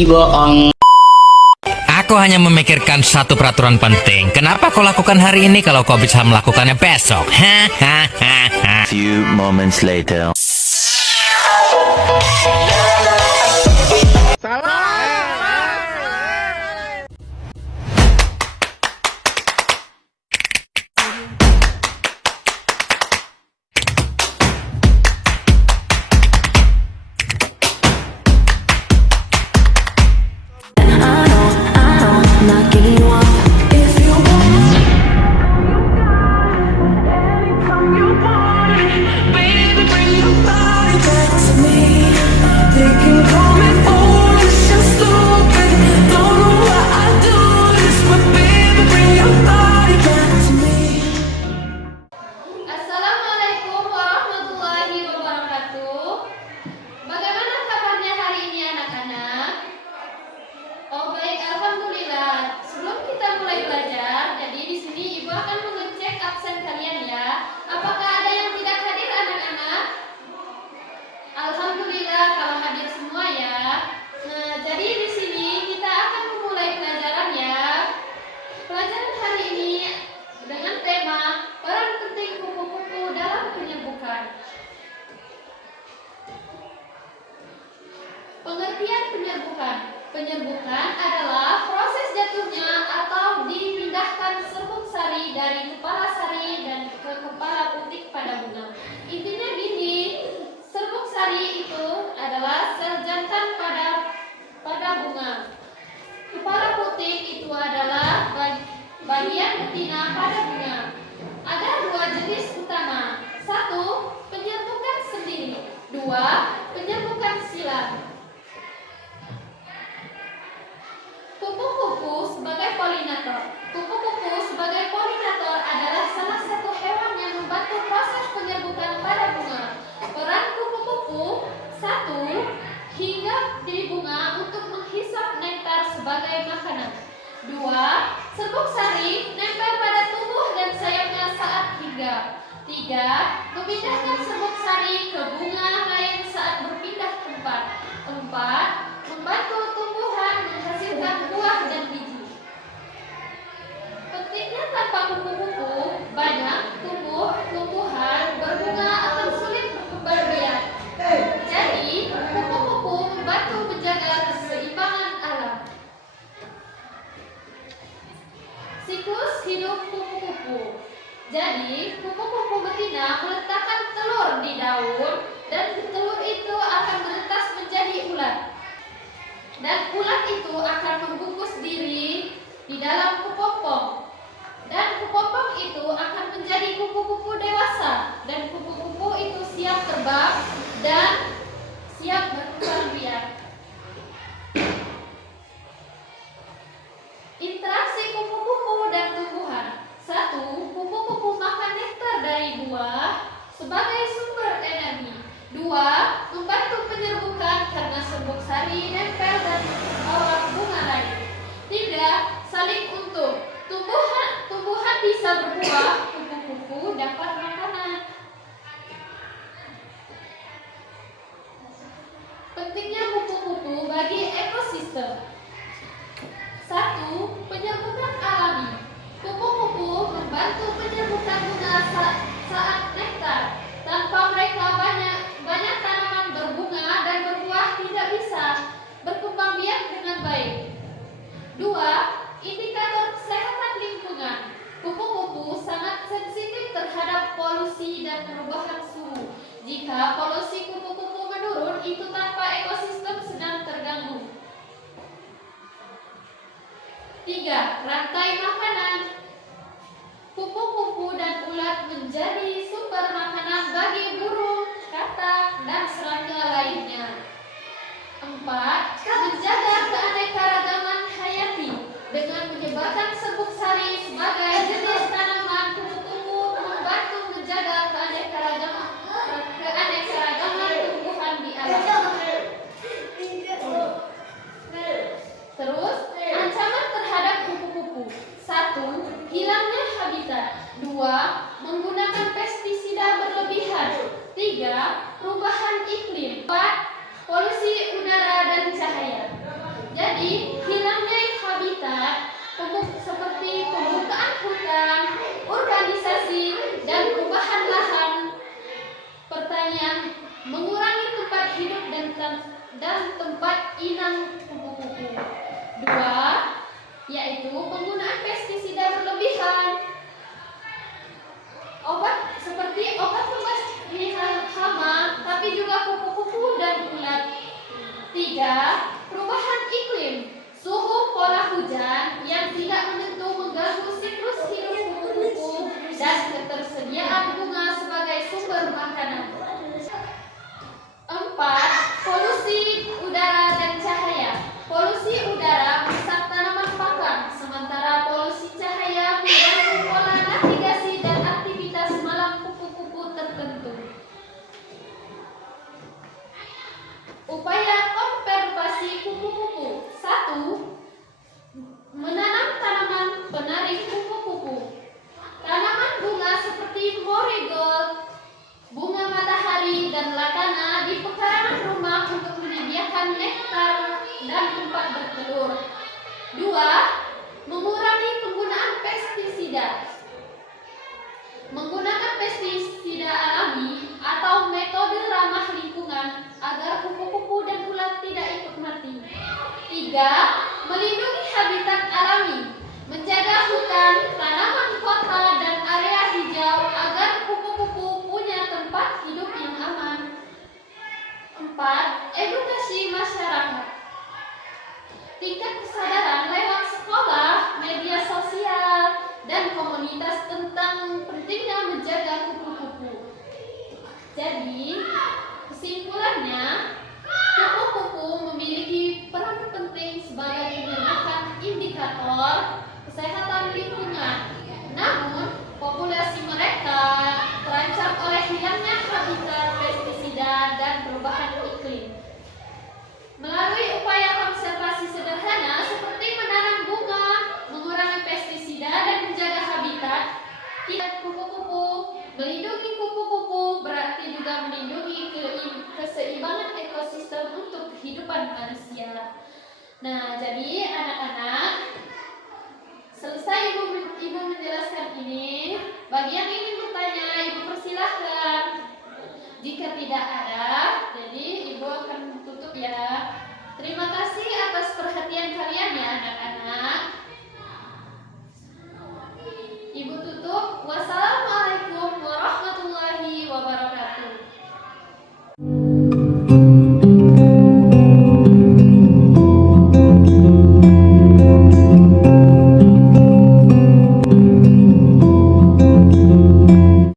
bohong. Aku hanya memikirkan satu peraturan penting. Kenapa kau lakukan hari ini kalau kau bisa melakukannya besok? Few moments later. Assalamualaikum warahmatullahi wabarakatuh. Bagaimana kabarnya hari ini anak-anak? Oh baik, alhamdulillah. Sebelum kita mulai belajar, jadi di sini ibu akan mengecek absen kalian ya. Apakah ada yang tidak hadir anak-anak? Alhamdulillah kalau hadir semua ya. Nah, jadi di sini kita akan memulai pelajaran ya. Pelajaran hari ini dengan tema peran penting kupu-kupu dalam penyerbukan. Pengertian penyerbukan. Penyerbukan adalah proses jatuhnya atau dipindahkan serbuk sari dari kepala sari dan ke kepala putik pada bunga. Intinya gini, serbuk sari itu adalah sel jantan pada bunga. Kepala putik itu adalah bagian betina pada bunga. Ada dua jenis utama. Satu, penyerbukan sendiri. Dua, penyerbukan silang. Kupu-kupu sebagai polinator. Kupu-kupu sebagai polinator adalah salah satu hewan yang membantu proses penyerbukan pada bunga. Peran kupu-kupu: satu, hinggap di bunga untuk menghisap nektar sebagai makanan. Dua, serbuk sari nempel pada tubuh dan sayapnya saat hinggap. Tiga, memindahkan serbuk sari ke bunga lain saat berpindah tempat. Empat, membantu tumbuhan menghasilkan buah dan biji. Pentingnya tanpa kupu-kupu, banyak tumbuhan berbunga akan sulit berkembang biak. Jadi, kupu-kupu membantu menjaga keseimbangan alam. Siklus hidup kupu-kupu. Jadi, kupu-kupu betina meletakkan telur di daun dan telur itu akan menetas menjadi ulat. Dan ulat itu akan membungkus diri di dalam kepompong. Dan kepompong itu akan menjadi kupu-kupu dewasa. Dan kupu-kupu itu siap terbang dan siap berkembang biak. Interaksi kupu-kupu dan tumbuhan. Satu, kupu-kupu makan nektar dari buah sebagai sumber energi. Dua, membantu penyerbukan karena serbuk sari nempel dan awal bunga lain. Tiga, saling untung. Tumbuhan bisa berbuah, kupu-kupu dapat makanan. Pentingnya kupu-kupu bagi ekosistem. Satu, penyerbukan alami. Kupu-kupu membantu penyerbukan bunga saat nektar. Tanpa mereka banyak tanaman berbunga dan berbuah tidak bisa berkembang biak dengan baik. Dua, indikator kesehatan lingkungan. Kupu-kupu sangat sensitif terhadap polusi dan perubahan suhu. Jika polusi kupu-kupu menurun, itu tanpa ekosistem sedang terganggu. Tiga, rantai makanan. Kupu-kupu dan ulat menjadi sumber makanan bagi burung, katak, dan serangga lainnya. Empat, menjaga keanekaragaman hayati. Dengan menyebarkan serbuk sari sebagai jenis tanaman, kupu-kupu membantu menjaga keanekaragaman tumbuhan di alam. Terus, ancaman terhadap kupu-kupu. Satu, hilangnya habitat. Dua, menggunakan pestisida berlebihan. Tiga, perubahan iklim. Empat, seperti pembukaan hutan, urbanisasi, dan perubahan lahan pertanian, mengurangi tempat hidup dan tempat inang kupu-kupu. 2. Yaitu penggunaan pestisida berlebihan. Seperti obat pembasmi hama, tapi juga kupu-kupu dan ulat. 3. Perubahan iklim, suhu, pola hujan yang tidak menentu mengganggu siklus hidup kupu-kupu dan ketersediaan bunga sebagai sumber makanan. 4. Polusi udara dan cahaya. Polusi udara merusak tanaman pakan, sementara polusi cahaya mengganggu pola navigasi dan aktivitas malam kupu-kupu tertentu. Upaya konservasi kupu-kupu. 1. Menanam tanaman penarik kupu-kupu. Tanaman bunga seperti marigold, bunga matahari, dan lakana di pekarangan rumah untuk menyediakan nektar dan tempat bertelur. 2. Mengurangi penggunaan pestisida. Menggunakan pestisida alami atau metode ramah lingkungan agar kupu-kupu dan ulat tidak ikut mati. 3. Melindungi habitat alami, menjaga hutan, tanaman kota, dan area hijau agar kupu-kupu punya tempat hidup yang aman. 4. Edukasi masyarakat. Tingkat kesadaran lewat sekolah, media sosial, dan komunitas tentang pentingnya menjaga kupu-kupu. Jadi, kesimpulannya, kupu-kupu memiliki peran penting sebagai penyerbukan indikator kesehatan lingkungan. Namun, populasi mereka terancam oleh hilangnya habitat, pestisida, dan perubahan iklim. Melalui upaya konservasi sederhana seperti menanam bunga, mengurangi pestisida, dan menjaga habitat, kita kupu-kupu, melindungi kupu-kupu berarti juga melindungi keseimbangan ekosistem untuk kehidupan manusia. Nah, jadi anak-anak, selesai ibu menjelaskan ini, bagi yang ingin bertanya, ibu persilahkan. Jika tidak ada, jadi ibu akan tutup ya. Terima kasih atas perhatian kalian ya anak-anak.